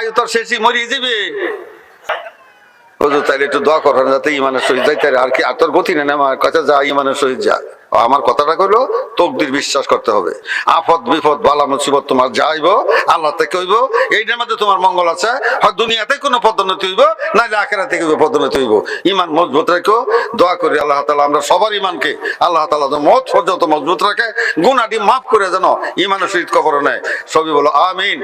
আয়ু তোর শেষই মরিয়ে যাবে। হুজুর তাইলে একটু দোয়া করেন যাতে ইমানের সহিত যাইতে আর কি, আর তোর গতি নেই আমার কাছে, যা ইমানের সহিত যা। আমার কথাটা কইলো তকদির বিশ্বাস করতে হবে। আফত বিপদ বালা মুসিবত তোমার যাইব আল্লাহ থেকে হইব, এইটার মধ্যে তোমার মঙ্গল আছে। হয় দুনিয়াতে কোনো পদোন্নতি হইব, নাইলে আখিরাতে কোনো পদোন্নতি হইব। ইমান মজবুত রেখো, দোয়া করি আল্লাহ তাআলা আমরা সবার ইমানকে আল্লাহ তাআলা মওত পর্যন্ত মজবুত রাখে, গুনাহটি মাফ করে যেন ইমানের সহিত কবর নেয়। সবই বলো আমিন।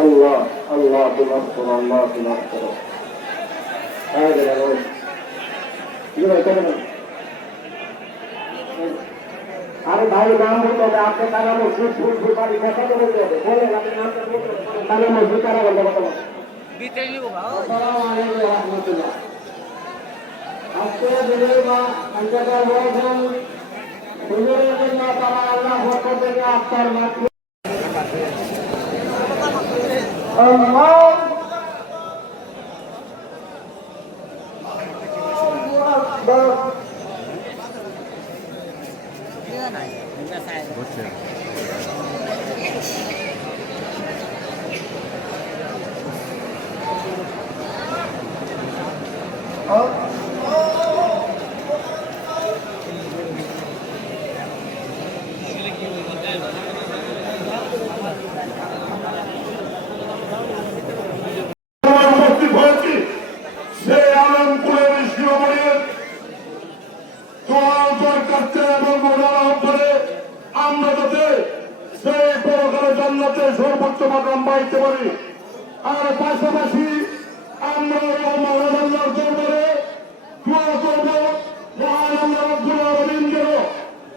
الله الله أكبر الله أكبر هذا الأول अरे भाई नाम बोलते हैं आपके तारा मस्जिद फूल फुलवारी कैसा बोलते हैं बोले अपने नाम से बोलते हैं तारा मस्जिद तारा बोलते बताओ बीतेली होगा अस्सलाम वालेकुम रहमतुल्लाह आपके दिले में अंतर्गत लोगन हुजूर अल्लाह ताला अल्लाह हुक्म देंगे आप पर मत Allah সর্বোচ্চ মাকাম পাইতে পারি। আর পাশাপাশি আমরা মহান আল্লাহর দরবারে দোয়া করব, মহান আল্লাহ রব্বুল আলামিন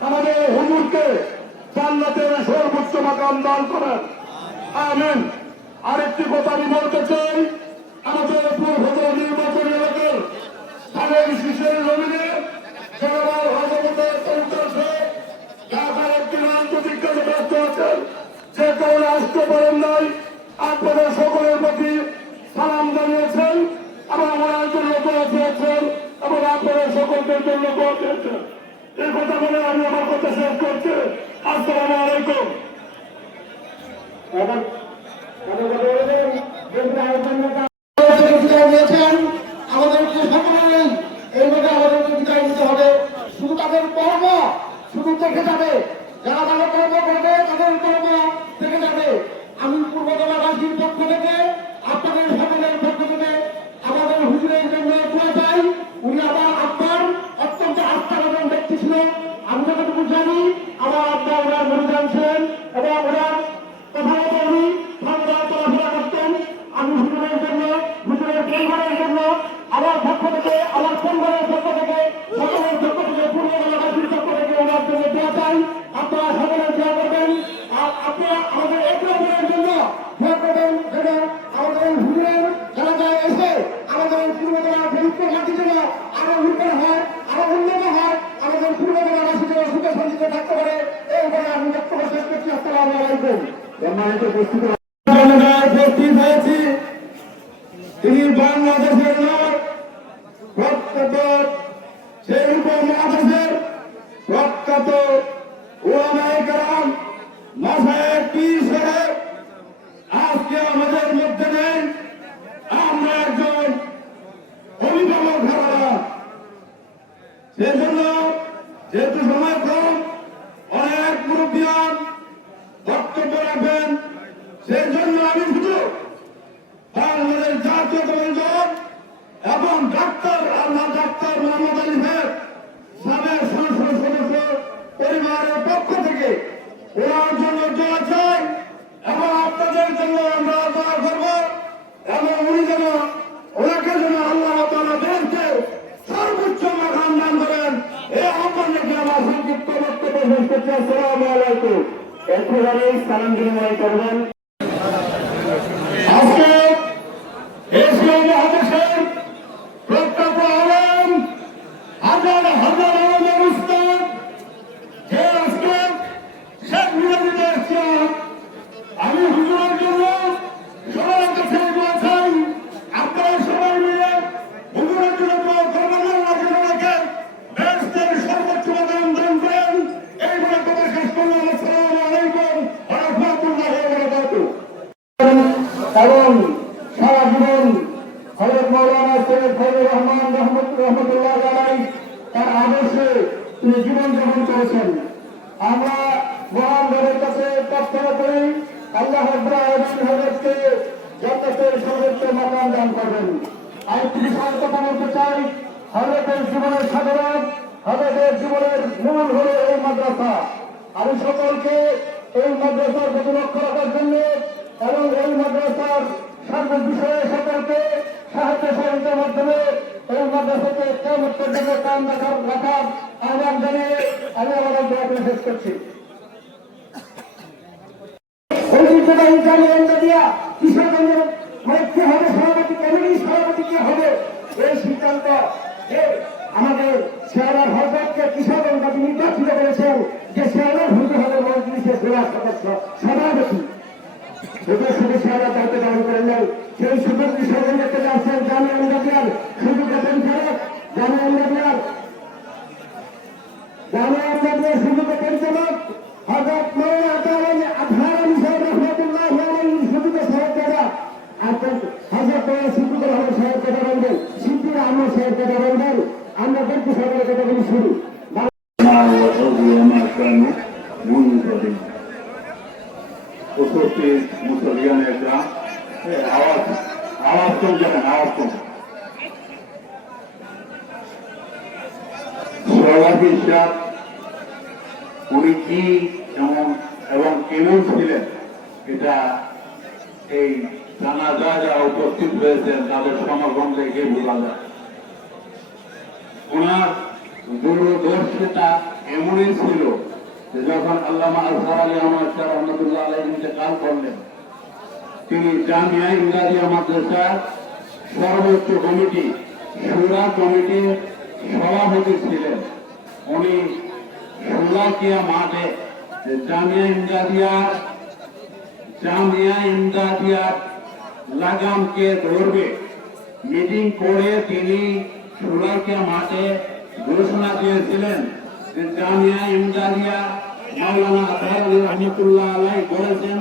আমাদের হুজুরকে জান্নাতের সর্বোচ্চ মাকাম দান করেন, আমিন। আরেকটি কথা আমি বলতে চাই, আমাদের পূর্বতন নির্বাচনী এলাকার ধানের শীষের জমিনে জনগণ হজরতের চলতেছে, ঢাকার একটি রাজনৈতিক কাজে ব্যস্ত আছেন, যে কারণে আসতে পারেন নাই। আপনাদের সকলের প্রতি সালাম জানিয়েছেন এবং ওনার জন্য দোয়া চেয়েছেন এবং আপনাদের সকলদের জন্য দোয়া চেয়েছেন। এই কথা বলে আমি আমার কথা শেষ করছি। আসসালামু আলাইকুম। আমাদেরকে সকলেই এইভাবে আমাদেরকে বিদায় নিতে হবে। শুধু তাদের কর্ম শুধু দেখে যাবে, যারা ভালো কর্ম করবে তাদের কর্ম থেকে যাবে। আমি পূর্বতলাবাসীর পক্ষ থেকে আপনাদের সকলের পক্ষ থেকে আমাদের হুজুরের জন্য দোয়া চাই। উনি আমার আব্বার অত্যন্ত আস্থাভাজন ব্যক্তি ছিল। আমি যতটুকু জানি আমার আব্বা ওনার মরিদান ছিলেন এবং ওনার কথামতো উনি সর্বদা চলাফেরা করতেন। আমি হুজুরের জন্য, হুজুরের পরিবারের জন্য আমার পক্ষ থেকে, আমার পরিবারের পক্ষ থেকে, সকলের পক্ষ থেকে, পূর্বতলাবাসীর পক্ষ থেকে ওনার জন্য দোয়া চাই। আপনারা সকলে দোয়া করবেন। আর আপনারা আমাদের একরামের জন্য দোয়া করবেন যেন আমাদের হুজুরের এলাকায় এসে আমাদের পূর্বতলা পবিত্র মাটি যেন আরো উন্নত হয়, আরো উন্নত হয়, আমাদের পূর্বতলাবাসী যেন সুখে শান্তিতে থাকতে পারে। এই বলে আমি বক্তব্য শেষ করছি। আসসালামু আলাইকুম। উপস্থিত হয়েছি তিনি বাংলাদেশের নয়, প্রখ্যাত সেই উপমহাদেশের প্রখ্যাত ওলামায়ে কেরাম মাশায়েখ পীর সাহেব আজকে আমাদের মধ্যে নেই। আমরা একজন অভিভাবক হারালাম। সেজন্য যেহেতু সময় কম, অনেক মুরব্বিয়ান বক্তব্য রাখবেন, সেই জন্য আমি শুধু বাংলাদেশ জাতীয়তাবাদী দল এবং ডাক্তার মোহাম্মদ আলী সাহেব সাবেক সংসদ সদস্য পরিবারের পক্ষ থেকে ওনার জন্য দোয়া চাই এবং আপনাদের জন্য আমরা দোয়া করব এবং উনি যেন ওনাকে যেন আল্লাহ তাআলা দেশকে সর্বোচ্চ মাকাম দান করেন। এই আহ্বান রেখে আমার সংক্ষিপ্ত বক্তব্য শেষ করছি। আসসালামু আলাইকুম। এরপরে সালাম বিনিময় করবেন। আজকে এশিয়া মহাদেশের প্রখ্যাত আলেম হাজার হাজার আলেমের উস্তাদ যে আজকে শেখ মুজিবুর রহমান, আমি হুজুরের জন্য সবার কাছে দোয়া চাই। আপনারা সবাই মিলে হুজুরের জন্য দোয়া করবেন, আল্লাহ যেন ওনাকে বেহেশতের সর্বোচ্চ মাকাম দান করেন। এই বলে কথা শেষ করলাম। রহমতুল্লাহ আলাইহি তার আদর্শে তিনি জীবনযাপন করেছেন। আমরা মহান রবের কাছে প্রার্থনা করি আল্লাহ রাব্বুল আলামিন হযরতকে জান্নাতের সর্বোচ্চ মাকাম দান করবেন। আরেকটি বিষয় কথা বলতে চাই, হযরতের জীবনের সাধারণ, হযরতের জীবনের মূল হলো এই মাদ্রাসা। আমি সকলকে এই মাদ্রাসার প্রতি লক্ষ্য রাখার জন্য এবং এই মাদ্রাসার সার্বিক বিষয়ে সকলকে সাহায্য সহযোগিতার মাধ্যমে এই মাদ্রাসাকে কিয়ামত পর্যন্ত কায়েম রাখার আহ্বান জানিয়ে আমি আমার বক্তব্য শেষ করছি। ঐতিহ্যবাহী জামিয়া ইমদাদিয়া কিশোরগঞ্জের মানে কে হবে সভাপতি, কমিটির সভাপতি কে হবে, এই সিদ্ধান্ত আমাদের শেয়ারার হযরতকে কিশোরগঞ্জ নির্বাচিত করেছেন যে শেয়ারার হতে হবে মজলিসের জেলা সদস্য সভাপতি। এটা শুধু শেয়ারার দায়িত্ব পালন করেন নাই, সেই সুযোগ কিশোরগঞ্জ থেকে আসছেন জামিয়া ইমদাদিয়ার সুযোগ পরিচালক, জামিয়া ইমদাদিয়ার সুযোগ পরিচালক হযরত মাওলানা আজহারুল সাহেব রহমাতুল্লাহ আলাইহির সুযোগ সহযোগিতা আপনার হযরত সিদ্দিকুর রহমান সাহেব কথা বলবেন, সিদ্দিকুর আহমদ সাহেব কথা বলবেন। আমরা দেখতে সরকারের কথা বলি শুরু। উপস্থিত মুসলিয়ান একরাম, আওয়াজ কম জানেন, আওয়াজ কম। সভাপতি সাহেব উনি কি এবং কেমন ছিলেন এটা এই জানাজা যারা উপস্থিত হয়েছেন তাদের সমাগম থেকে বোঝা যায়। ওনার দূরদর্শিতা এমনই ছিল যে যখন আল্লামা আজহার আলী আহমদ শাহ রহমতুল্লাহ আলাইহি ইন্তেকাল করলেন, তিনি জামিয়া ইমদাদিয়া মাদ্রাসার সর্বোচ্চ কমিটি শুরা কমিটির সভাপতি ছিলেন। উনি শোলাকিয়া মাঠে জামিয়া ইমদাদিয়ার লাগামকে ধরবে মিটিং করে তিনি শোলাকিয়া মাঠে ঘোষণা দিয়েছিলেন যে জামিয়া ইমদাদিয়া মাওলানা আজহার আলী রহমতুল্লাহ আলাইহি বলেছেন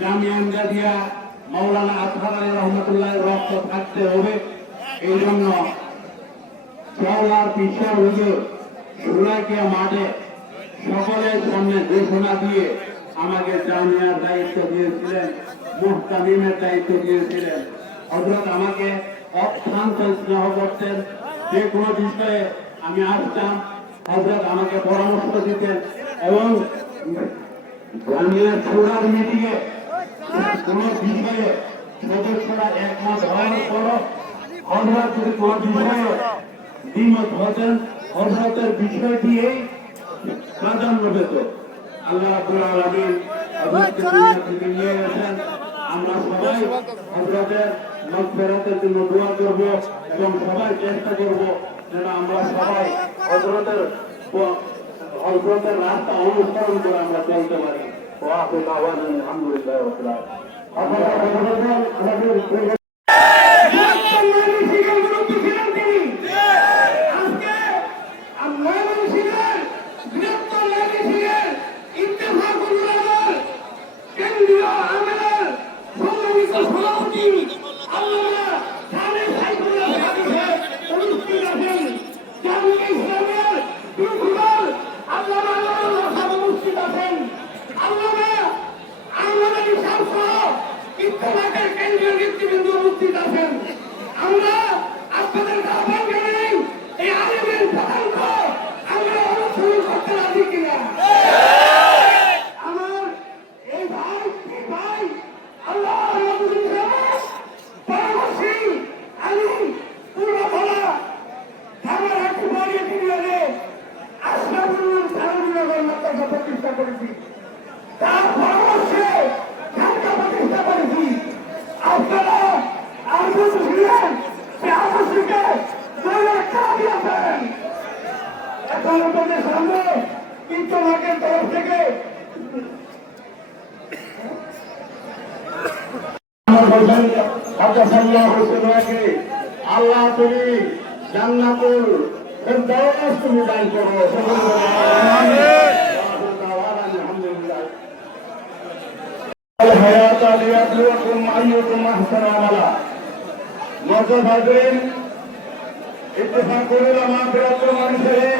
জামিয়া ইমদাদিয়া মাওলানা আজহার আলী রহমতুল্লাহ রক্ত থাকতে হবে। এই জন্য চলার পিছর হুজুর শোলাকিয়া মাঠে সকলের সামনে ঘোষণা দিয়ে আমাকে জামিয়ার দায়িত্ব দিয়েছিলেন, মুহতামিমের দায়িত্ব দিয়েছিলেন। হযরত আমাকে অত্যন্ত স্নেহ করতেন, যে কোনো বিষয়ে আমি আসতাম হযরত আমাকে পরামর্শ দিতেন এবং জামিয়ার শোরার মিটিংয়ে কোন বিষয়ে সদস্যরা একমত হওয়ার পরও হযরত যদি কোন বিষয়ে দ্বিমত হতেন হযরতের বিষয় দিয়েই প্রাধান্য পেত। আল্লাহ রাব্বুল আলামিন হযরতকে দুনিয়া থেকে নিয়ে গেছেন। আমরা সবাই হযরতের মাগফিরাতের জন্য দোয়া করব এবং সবাই চেষ্টা করব যেন আমরা সবাই হযরতের রাস্তা অনুসরণ করে আমরা চলতে পারি। ওয়া আখিরু দাওয়ানা আলহামদুলিল্লাহি রাব্বিল আলামিন। আমরা আপনাদের আহ্বান জানাই এই আলেমের প্রধানকে আমরা অনুসরণ করতে রাজি কিনা। আমার এই ভাই আল্লাহ পরামর্শী আমি পূর্বতলা আমার একটু বাড়িয়ে দিয়ে আশরাফুল সালামনগর মাদ্রাসা প্রতিষ্ঠা করেছি, তার পরামর্শে ঢাকা প্রতিষ্ঠা করেছি। আপনারা আহ্বান ছিলেন যে আবাসীকে 2 লাখ টাকা দিয়েছেন, এখন আপনাদের সামনে 3 লাখের তরফ থেকে আল্লাহ তুমি জান্নাতুল ফেরদাউস তুমি দান করো। الحياة ليبلوكم أيكم أحسن عملا। ইত্তেফাকুল উলামা বৃহত্তর মানুষের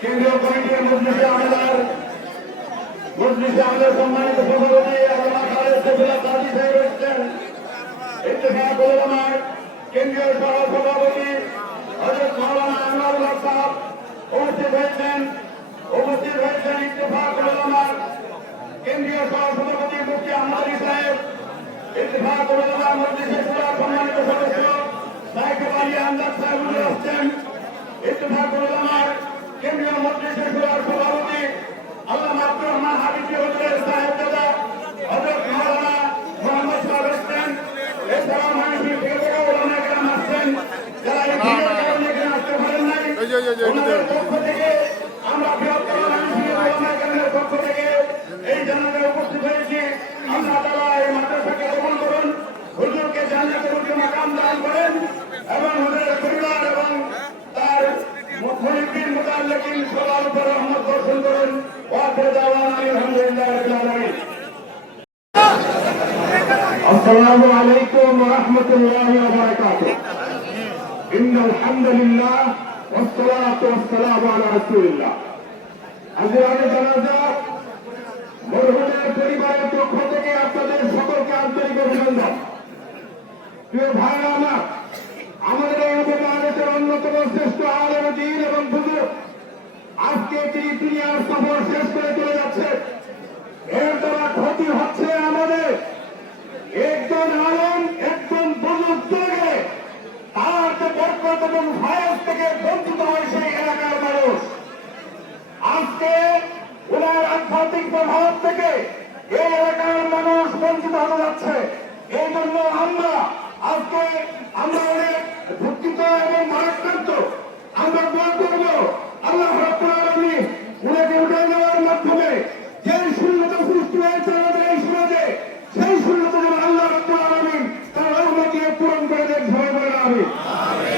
কেন্দ্রীয় কমিটির মজলিসে আমাদের সম্মানিত সভাপতি আল্লামা খালেদ সাইফুল্লাহ কাজী সাহেব এসেছেন। ইত্তেফাকুল উলামার কেন্দ্রীয় সভাপতি হযরত মাওলানা আনোয়ারুল হক সাহেব উপস্থিত হয়েছেন। ইত্তেফাকুল উলামার কেন্দ্রীয় সভাপতি মুফতি আহমদ আলী সাহেব, ইত্তেফাকুল উলামা মজলিসের শুরার সম্মানিত সদস্য সাইফুল আলী আমজাদ সাহেব আসছেন। ইত্তেফাকুল উলামার কেন্দ্রীয় মজলিসের শুরার সভাপতি আল্লামা আব্দুর রহমান হাবিবি হুজুরের সাহেবজাদা হযরত মাওলানা মুহাম্মদ সাহেব আসছেন। এছাড়াও মানসিক থেকে ওলামা কেরাম আসছেন, যারা এই ভিড়ের কারণে এখানে আসতে পারেন নাই। ওনাদের পক্ষ থেকে আমরা বৃহত্তর মানসিক ওলামা কেরামের পক্ষ থেকে এই জানাজায় উপস্থিত হয়েছি। আল্লাহ তাআলা এই মাদ্রাসাকে কবুল করুন, হুজুরকে জান্নাতের উচ্চ মাকাম দান করেন এবং হুজুরের পরিবার এবং তার মুখলিফিন মুতাল্লিকিন সবার উপর রহমত বর্ষণ করুন। ওয়া আখিরু দাওয়ানা আলহামদুলিল্লাহি রাব্বিল আলামিন। আসসালামু আলাইকুম ওয়া রাহমাতুল্লাহি ওয়া বারাকাতুহু। ইন্নাল হামদুলিল্লাহ ওয়াস সালাতু ওয়াস সালামু আলা রাসূলিল্লাহ। আজকের জানাজা মরহুমের পরিবারের পক্ষ থেকে আপনাদের সকলকে আন্তরিক অভিনন্দন। প্রিয় ভাইরা আমার, আমাদের এই উপমহাদেশের অন্যতম শ্রেষ্ঠ আলেম দ্বীন এবং বুজুর্গ আজকে তিনি দুনিয়ার সফর শেষ করে চলে যাচ্ছে। এর দ্বারা ক্ষতি হচ্ছে আমাদের। একজন আলেম, একজন বুজুর্গ চলে গেলে তার যে বরকত এবং ফায়েজ থেকে বঞ্চিত হয় সেই এলাকার মানুষ। আজকে ওনার আধ্যাত্মিক প্রভাব থেকে এই এলাকার মানুষ বঞ্চিত হতে যাচ্ছে। এই জন্য আজকে আমরা অনেক দুঃখিত এবং ভারাক্রান্ত। আমরা দোয়া করব আল্লাহ রাব্বুল আলামিন উনাকে উঠাই নেওয়ার মাধ্যমে যে শূন্যতা সৃষ্টি হয়েছে আমাদের এই সমাজে, সেই শূন্যতা যেন আল্লাহ রাব্বুল আলামিন তার রহমত দিয়ে পূরণ করে দেন। সবাই বলেন আমিন।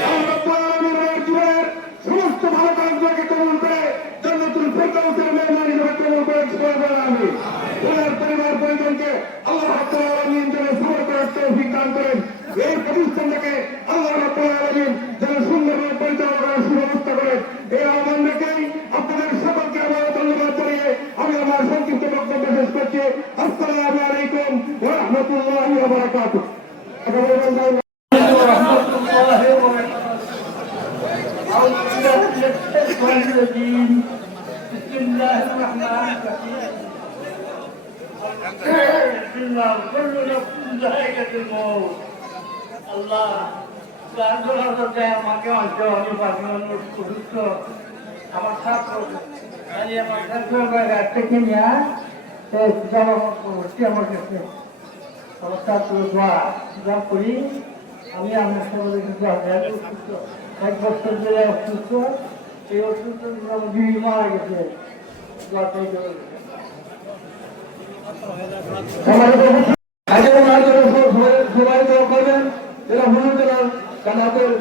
আল্লাহ রাব্বুল আলামিন ওনার জীবনের সমস্ত ভালো কাজগুলোকে কবুল করে জান্নাতুল ফেরদাউসের মেহমান হিসেবে কবুল করে। সবাই বলেন আমিন। ওনার পরিবার পরিজনকে আল্লাহ রাব্বুল আলামিন যেন সবর করার তৌফিক দান করেন। এই প্রতিষ্ঠানটাকে আল্লাহ রাব্বুল আলামিন যেন সুন্দরভাবে পরিচালনা করার সুব্যবস্থা করেন। এই আহ্বান রেখেই আপনাদের সকলকে আমার ধন্যবাদ জানিয়ে আমি আমার সংক্ষিপ্ত বক্তব্য শেষ করছি। আসসালামু আলাইকুম ওয়া রাহমাতুল্লাহি ওয়া বারাকাতুহু। আল্লাহ আমাকে অঞ্চল উপযুক্ত আমার ছাত্র আমার থেকে নিয়ে আমার কাছে আমার ছাত্র দোয়া করি। আমি আমার সবাই অসুস্থ, 1 বছর ধরে অসুস্থ। এই অসুস্থ মারা গেছে। সবাই দোয়া করবেন যারা হুজুরের জান্নাতের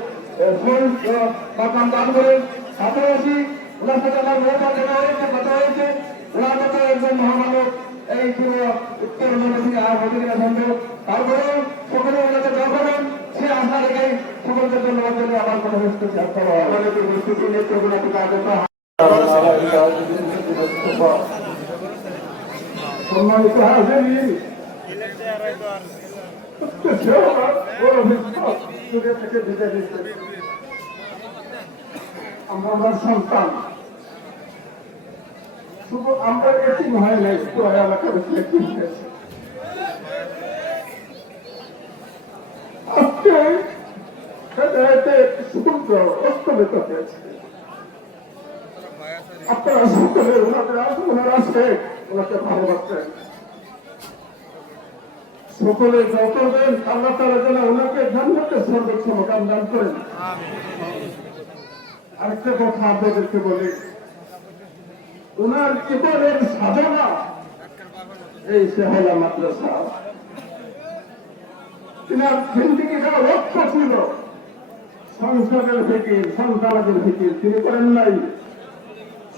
মাকাম দান করেন। পাশাপাশি ওনার সাথে আমার মোটা দেখা হয়েছে, কথা হয়েছে। ওনার মতো একজন মহামানব এই পুরো উত্তর মধ্যে থেকে আর হতে কিনা সম্ভব। তারপরে সকলে ওনাকে দোয়া করবেন। সে আশা রেখে সকলকে ধন্যবাদ জানিয়ে আমার কথা শেষ করছি। আমাদের উপস্থিতি নেতৃত্ব সম্মানিত হাজির আমরা সন্তান, শুধু আমরা এটি হয় নাই, এলাকার আজকে সূর্য অস্তমিত হয়েছে। আপনারা সকলে ওনার আসে ওনাকে ভালোবাসেন। সকলে যত দেন আল্লাহ তাআলা যেন ওনাকে জান্নাতের সর্বোচ্চ মাকাম দান করেন। আরেকটা কথা আপনাদেরকে বলি, ওনার জীবনের সাধনা এই সেহলা মাদ্রাসা। তিনার জিন্দিগিটা লক্ষ্য ছিল সংসারের ফিকির, সন্তানদের ফিকির তিনি করেন নাই।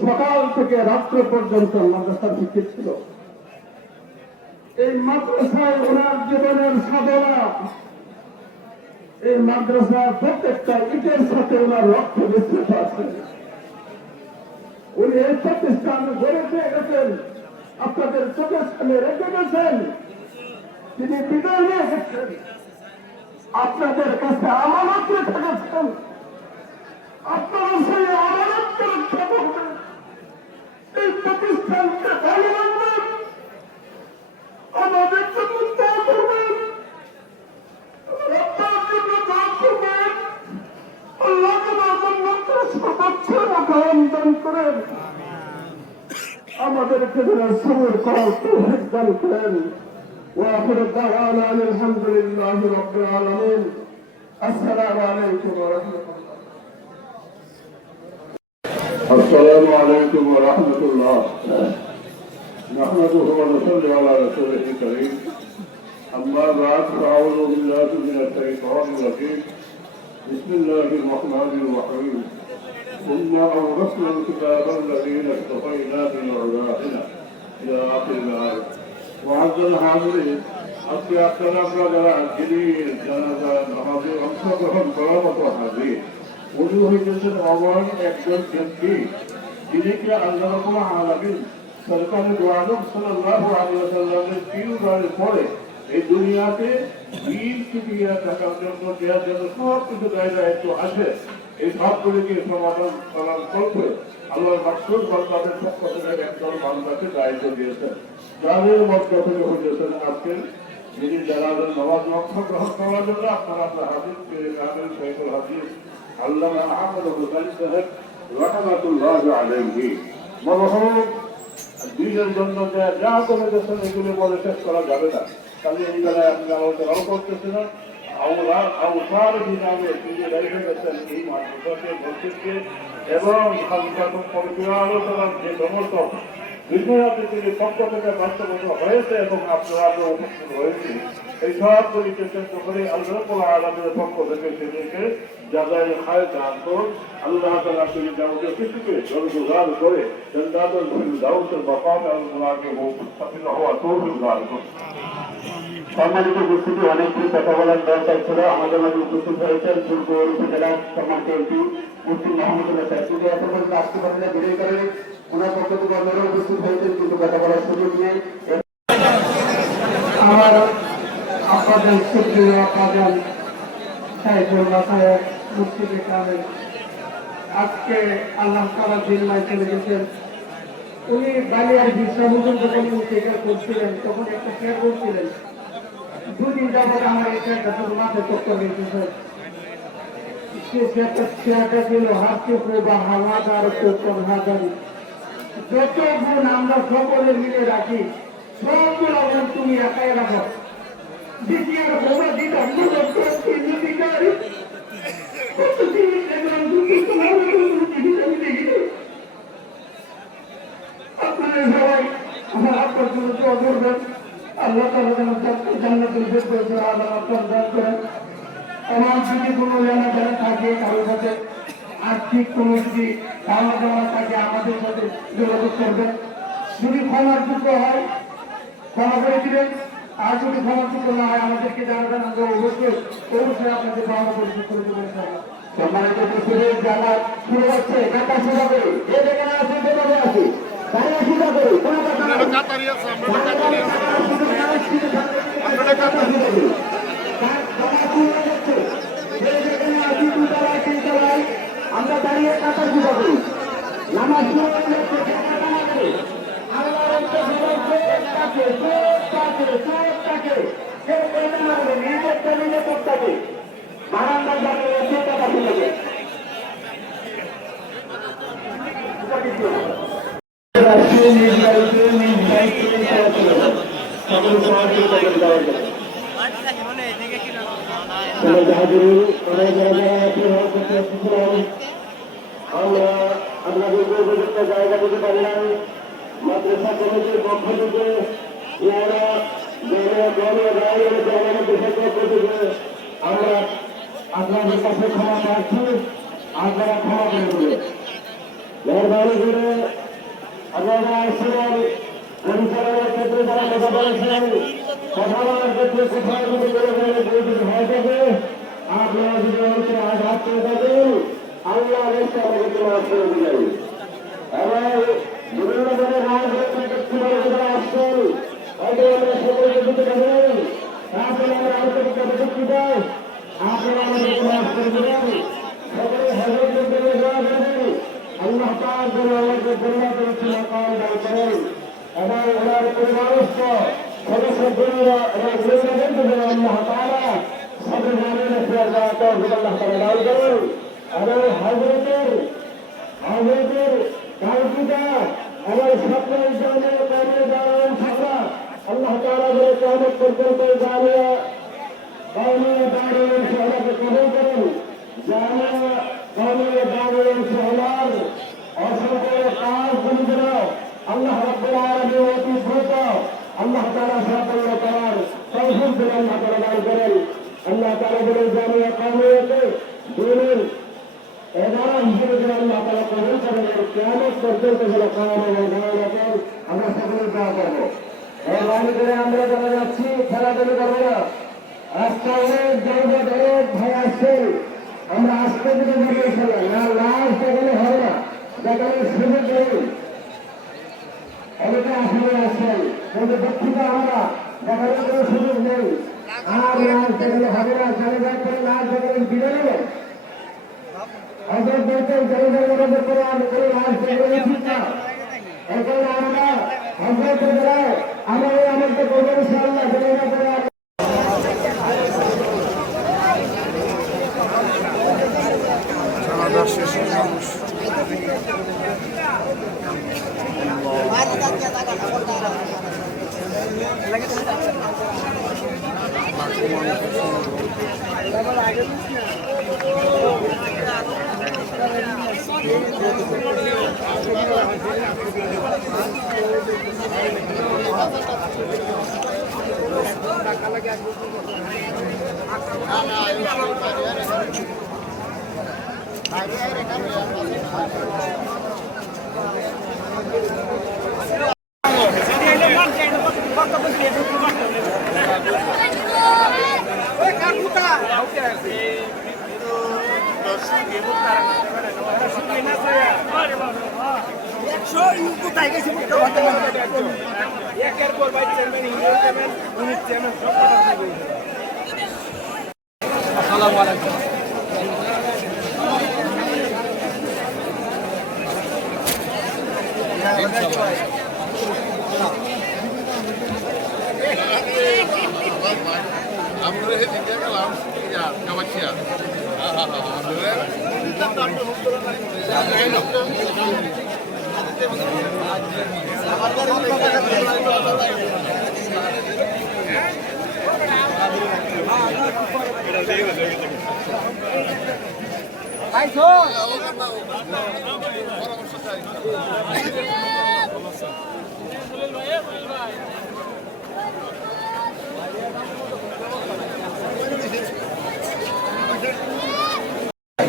সকাল থেকে রাত্র পর্যন্ত মাদ্রাসার ফিকির ছিল। এই মাদ্রাসায় ওনার জীবনের সাধনা এই মাদ্রাসার প্রত্যেকটা ইটের সাথে ওনার রক্ত মিশ্রিত আছে। উনি এই প্রতিষ্ঠান গড়ে দিয়ে গেছেন, আপনাদের চোখের সামনে রেখে গেছেন। তিনি বিদায় নিয়ে গেছেন, আপনাদের কাছে আমানত রেখে গেছেন। আপনারা সেই আমানতকে রক্ষা করবেন, এই প্রতিষ্ঠানকে ভালো রাখবেন, আমাদের জন্য দোয়া করবেন, আপনার জন্য দোয়া করবেন। আল্লাহ তোমাদের মধ্যে সর্বোচ্চ মকাম দান করেন, আমাদেরকে যেন সবর করার তৌফিক দান করেন। وآخر الدعوانا أن الحمد لله رب العالمين. السلام عليكم ورحمة الله. السلام عليكم ورحمة الله. نحمده ونصلي على رسوله الكريم. أما بعد فأعوذ بالله من الشيطان الرجيم. بسم الله الرحمن الرحيم. إنا أورثنا الكتاب الذين اصطفينا من عبادنا إلى آخر الآية. وعزل حاضرين আজকে আপনারা যারা যিনি জানাজা নামাজে অংশগ্রহণ করার মতো হাজির, উনি হইতেছেন অমর একজন ব্যক্তি, যিনি কি আল্লাহ রাব্বুল আলামিন সরকারে দু আলম সাল্লাল্লাহু আলাইহি ওয়াসাল্লামের তিরবারের পরে এই দুনিয়াতে দিন ফিরিয়ে থাকার জন্য দেওয়ার জন্য সব কিছু দায়িত্ব আছে। এই সবগুলিকে সমাধান করার কল্পে আল্লাহর মাকসুদ বান্দাদের পক্ষ থেকে একদল বান্দাকে দায়িত্ব দিয়েছেন, যাদের মধ্য থেকে হইতেছেন আজকের যিনি জানাজার নামাজ অংশগ্রহণ করার জন্য আপনারা আপনার হাজির পেয়ে গ্রামের শেখুল হাজির আল্লামা আহমদ হুসাইন সাহেব রাহমাতুল্লাহ আলাইহি। মরহুম দিনের জন্য যা করে গেছেন এগুলি বলে শেষ করা যাবে না। কাজে এই বেলায় আপনি আলোচনাও করতেছিলেন আওসার হিসাবে তিনি রেখে গেছেন এই মাদ্রাসাকে মসজিদকে এবং খালিফাতুল পরিবার আলোচনার যে সমস্ত বিষয়াদি তিনি পক্ষ থেকে বাস্তবায়িত হয়েছে এবং আপনারা উপস্থিত হয়েছে, এই সবগুলিকে কেন্দ্র করে আল্লাহ রাব্বুল আলামিনের পক্ষ থেকে সেদিকে জাযায়ে খায়র দান করুন। আল্লাহ তাআলা তিনি যাবতীয় কিছুকে জলগুজার করে জান্নাতুল ফিরদাউসের মাকাম আল-মুনাকে মুস্তাফিদ হওয়া তৌফিক দান করুন। সম্মানিত উপস্থিতি, অনেকগুলি কথা বলার দরকার ছিল। আমাদের মাঝে উপস্থিত হয়েছেন পূর্ব উপজেলার সম্মানিত এমপি মুফতি মাহমুদুল্লাহ সাহেব। যদি এত পর্যন্ত আসতে পারেন না বিদায় করে ওনার পক্ষ থেকে অন্যরা উপস্থিত হয়েছেন, কিন্তু কথা বলার সুযোগ নিয়ে আমার আপনাদের সুপ্রিয় কাজল সাহেবুল্লাহ সাহেব মুফতি কামেল আজকে আল্লাহ তাআলা জিম্মায় চলে গেছেন। উনি বালিয়ার বিশ্রামুদ্র যখন ইন্তেকাল করছিলেন তখন একটা শেয়ার করছিলেন, দুদিন যাবত আমার এটা একটা মাথায় চক্কর গেছে। শেয়ারটা ছিল হাতে বা হাওয়াদার চক্কর হাজারি, যত গুণ আমরা সকলে মিলে রাখি সবগুলো গুণ তুমি একাই রাখো। দ্বিতীয় বোমা দিতে আপনারা সবাই আমার আপনার জন্য দোয়া করবেন। আল্লাহ তাআলা যেন জান্নাতুল ফিরদাউসের আলা মাকাম দান করেন। আমার যদি কোনো জানা থাকে, কারোর সাথে আর্থিক কোনো যদি পাওয়া দেওয়া থাকে আমাদের সাথে যোগাযোগ করবেন। যদি ক্ষমার যোগ্য হয় ক্ষমা করে দিবেন, আর যদি ক্ষমার যোগ্য না হয় আমাদেরকে জানাবেন, আমরা অবশ্যই আপনাদের পাওনা পরিশোধ করে দেবেন। সম্মানিত উপস্থিতি, যারা শুরু হচ্ছে কাটা শুরু করে যে যেখানে আছে যেভাবে আছে দাঁড়িয়ে শুরু করে কোনো কথা না আমরা দাঁড়িয়ে কাটা শুরু করি নামাজ শুরু করলে নিজের করতে বারান্দা দাঁড়িয়ে সে কথা শুনে আমরা আপনাদেরকে উপযুক্ত জায়গা দিতে পারলাম। মাদ্রাসা কমিটির পক্ষ থেকে আমরা আপনাদের কাছে ক্ষমা প্রার্থী, আপনারা ক্ষমা করে দেবেন। মেহরবানি করে আপনারা আসছিলেন, পরিচালনার ক্ষেত্রে যারা কথা বলেছেন, কথা বলার ক্ষেত্রে কোথাও যদি হয়ে থাকে আপনারা যদি আমাকে আঘাত করে থাকেন আল্লাহ রেখে আমাকে তোমার করে দিলেন এবং বিভিন্ন ধরনের রাজনৈতিক ব্যক্তিরা যারা আসছেন হয়তো আমরা সকলকে দিতে পারেন তারপরে আমরা আন্তরিকতা শক্তি দেয় আপনারা আমাদের তোমার করে দিলেন সকলে হজরতের জন্য দোয়া করবেন আল্লাহ পাক যেন আমাদের জান্নাতের উচ্চ মাকাম দান করেন এবং ওনার পরিবারস্থ সদস্যবৃন্দরা এবং গৃহবধূ যেন আল্লাহ তাআলা সবে জানেন আল্লাহ তাআলা দান করেন এবং হযরতের কালকিটা আমার সকল জানের কামে দান থাকা আল্লাহ তাআলা যেন কিয়ামত পর্যন্ত জানিয়া قومي دارين شهلك كبيرا جانا قومي دارين شهلان أصدقاء قاس بندنا الله رب العالمين وفي فرقا الله تعالى شاق الوطار توفيق بنا الله تعالى دارين الله تعالى بنا جامعة قومية دين إدارة هجرة الله تعالى قبول كرنا القيامة فرجلت بنا قومي ودارين الله سبحانه وتعالى এবারে করে আমরা জানা যাচ্ছি খেলাধুলা করবো না আজকে অনেক জায়গা অনেক ভাই আসছে আমরা আজকে দিকে বেরিয়ে খেলা না লাস্ট এখানে হবে না যেখানে সুযোগ নেই অনেকে আসলে আসছেন কিন্তু দুঃখিত আমরা যেখানে কোনো সুযোগ নেই আর লাস্ট এখানে হবে না জায়গা করে লাস্ট এখানে ফিরে নেবেন অজয় বলছেন জায়গার মধ্যে করে আমি কোনো লাস্ট এখানে ঠিক না এখানে আমরা হজরত বেলায় আমাদের আমাদের করবো ইনশাআল্লাহ জায়গা করে কোথায় গেছি একের পর ভাই chairman union chairman unit chairman সব আসসালামু আলাইকুম আমরা হেঁটে গেলাম কামাখিয়া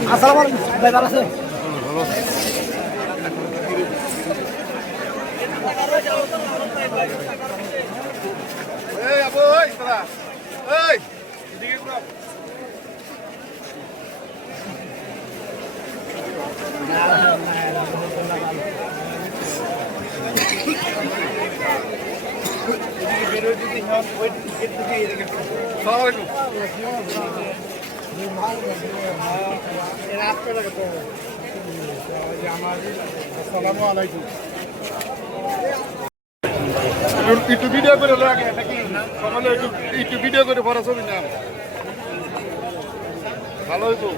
আসসালামু আলাইকুম ভাই ভালো আছেন এই আবু এই তোরা এই এদিকে ঘুরো আসসালামু আলাইকুম একটু ভিডিও করে লাগে নাকি সকালে একটু ভিডিও করে পড়া ছবি নাম ভালো হইতো